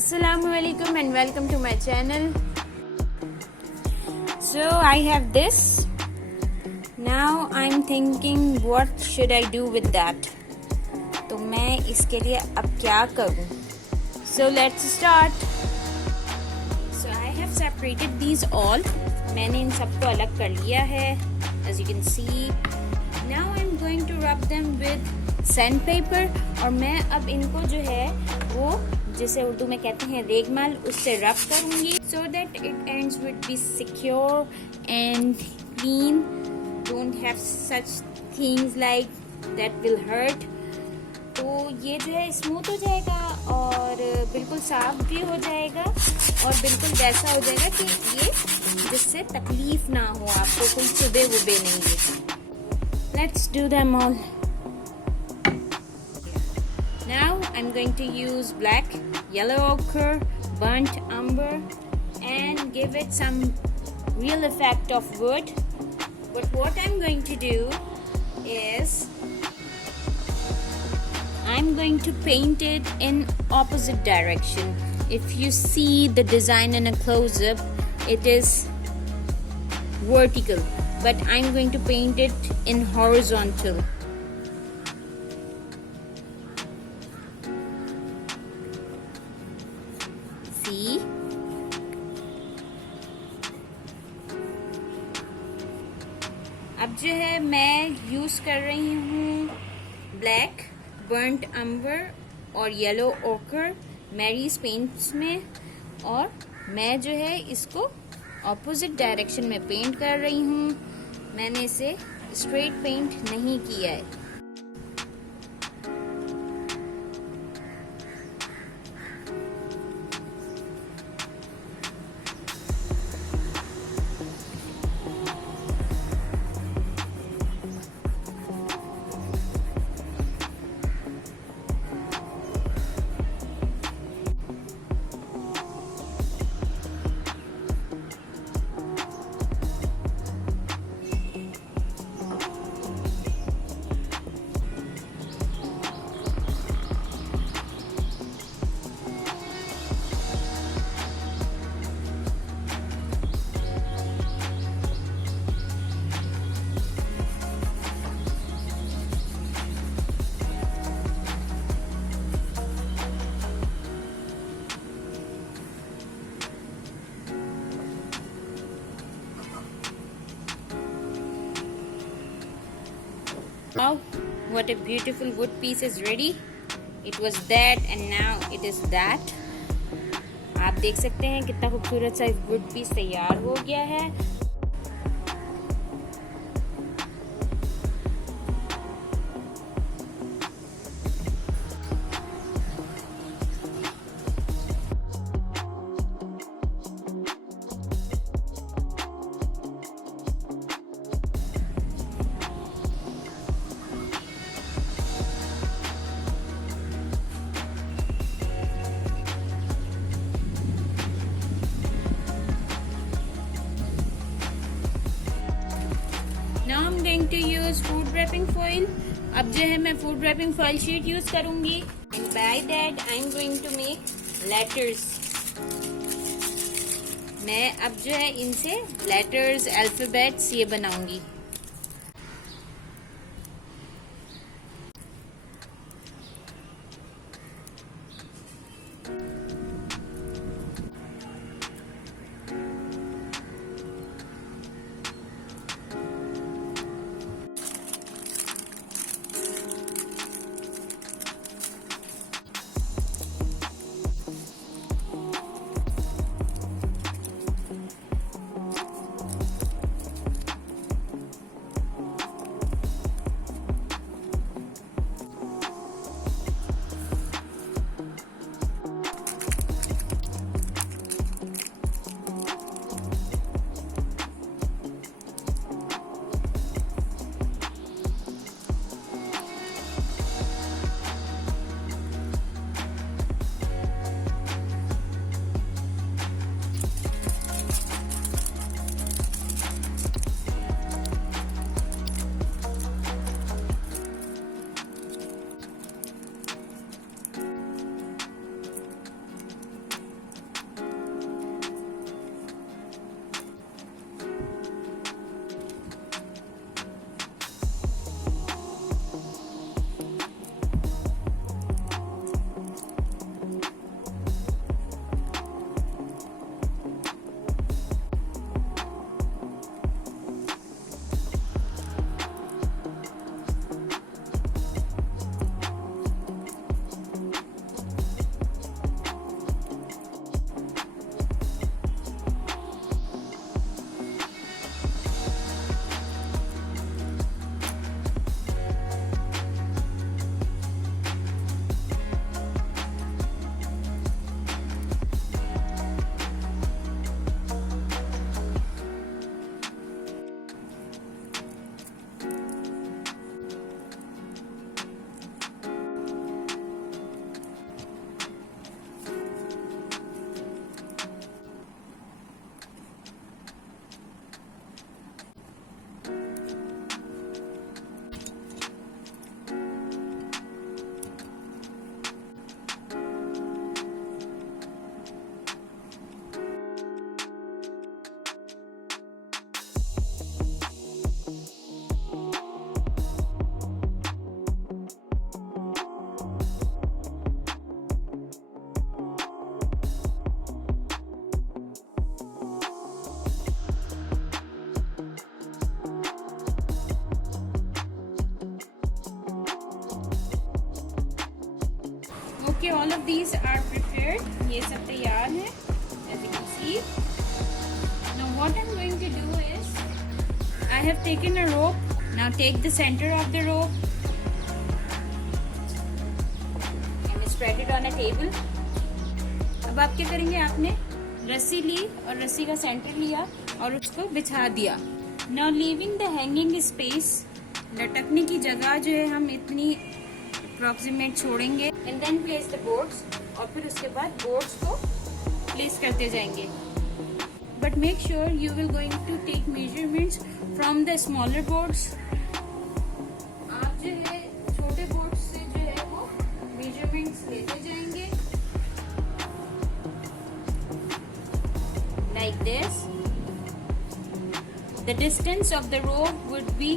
Assalamualaikum and welcome to my channel. So I have this. Now I'm thinking what should I do with that? तो मैं इसके लिए अब क्या करूँ? So let's start. So I have separated these all. मैंने इन सबको अलग कर लिया है. As you can see. Now I'm going to rub them with sandpaper और मैं अब इनको जो है वो जिसे उर्दू में कहते हैं रेगमाल उससे रब करूँगी so that it ends would be secure and clean, don't have such things like that will hurt. तो ये जो है स्मूथ हो जाएगा और बिल्कुल साफ भी हो जाएगा और बिल्कुल वैसा हो जाएगा कि ये जिससे तकलीफ ना हो आपको, कोई चुभे वुबे नहीं है. Let's do them all. Now I'm going to use black, yellow ochre, burnt umber and give it some real effect of wood. But what I'm going to do is I'm going to paint it in opposite direction. If you see the design in a close-up, it is vertical, but I'm going to paint it in horizontal. See? अब जो है मैं यूज कर रही हूँ black, burnt अम्बर और येलो ओकर Mary's paints में और मैं जो है इसको ऑपोजिट डायरेक्शन में पेंट कर रही हूँ. मैंने इसे स्ट्रेट पेंट नहीं किया है. Now, what a beautiful wood piece is ready. It was that and now it is that. आप देख सकते हैं कितना खूबसूरत सा वुड पीस तैयार हो गया है. Now I'm going to use food wrapping foil. अब जो है मैं food wrapping foil sheet use करूँगी. And by that I'm going to make letters. मैं अब जो है इनसे letters, alphabets ये बनाऊँगी. Okay, all of these are prepared. ये सब तैयार है, as you can see. Now what I'm going to do is, I have taken a rope. Now take the center of the rope and spread it on a table. अब आप क्या करेंगे, आपने रस्सी ली और रस्सी का सेंटर लिया और उसको बिछा दिया. Now leaving the hanging space, लटकने की जगह जो है हम इतनी अप्रोक्सीमेट छोड़ेंगे. And then place the boards, और फिर उसके बाद बोर्ड्स को प्लेस करते जाएंगे. But make sure you will going to take measurements from the smaller boards. आप जो है छोटे बोर्ड्स से जो है वो मेजरमेंट्स लेते जाएंगे like this. The distance of the rope would be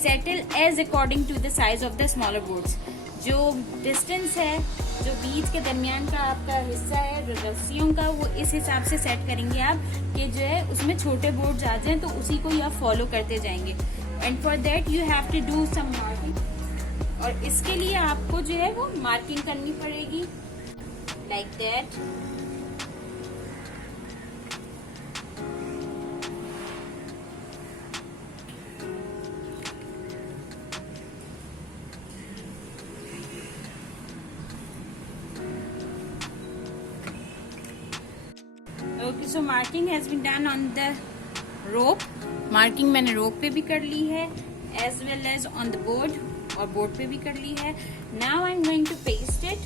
settled as according to the size of the smaller boards. जो distance है, जो बीच के दरमियान का आपका हिस्सा है रस्सियों का, वो इस हिसाब से सेट करेंगे आप कि जो है उसमें छोटे बोर्ड्स आ जाएं, तो उसी को ही आप फॉलो करते जाएंगे. And for that you have to do some marking, और इसके लिए आपको जो है वो मार्किंग करनी पड़ेगी like that. Okay, so marking has been done on the rope. Marking मैंने rope पे भी कर ली है, as well as on the board, और board पे भी कर ली है. Now I'm going to paste it.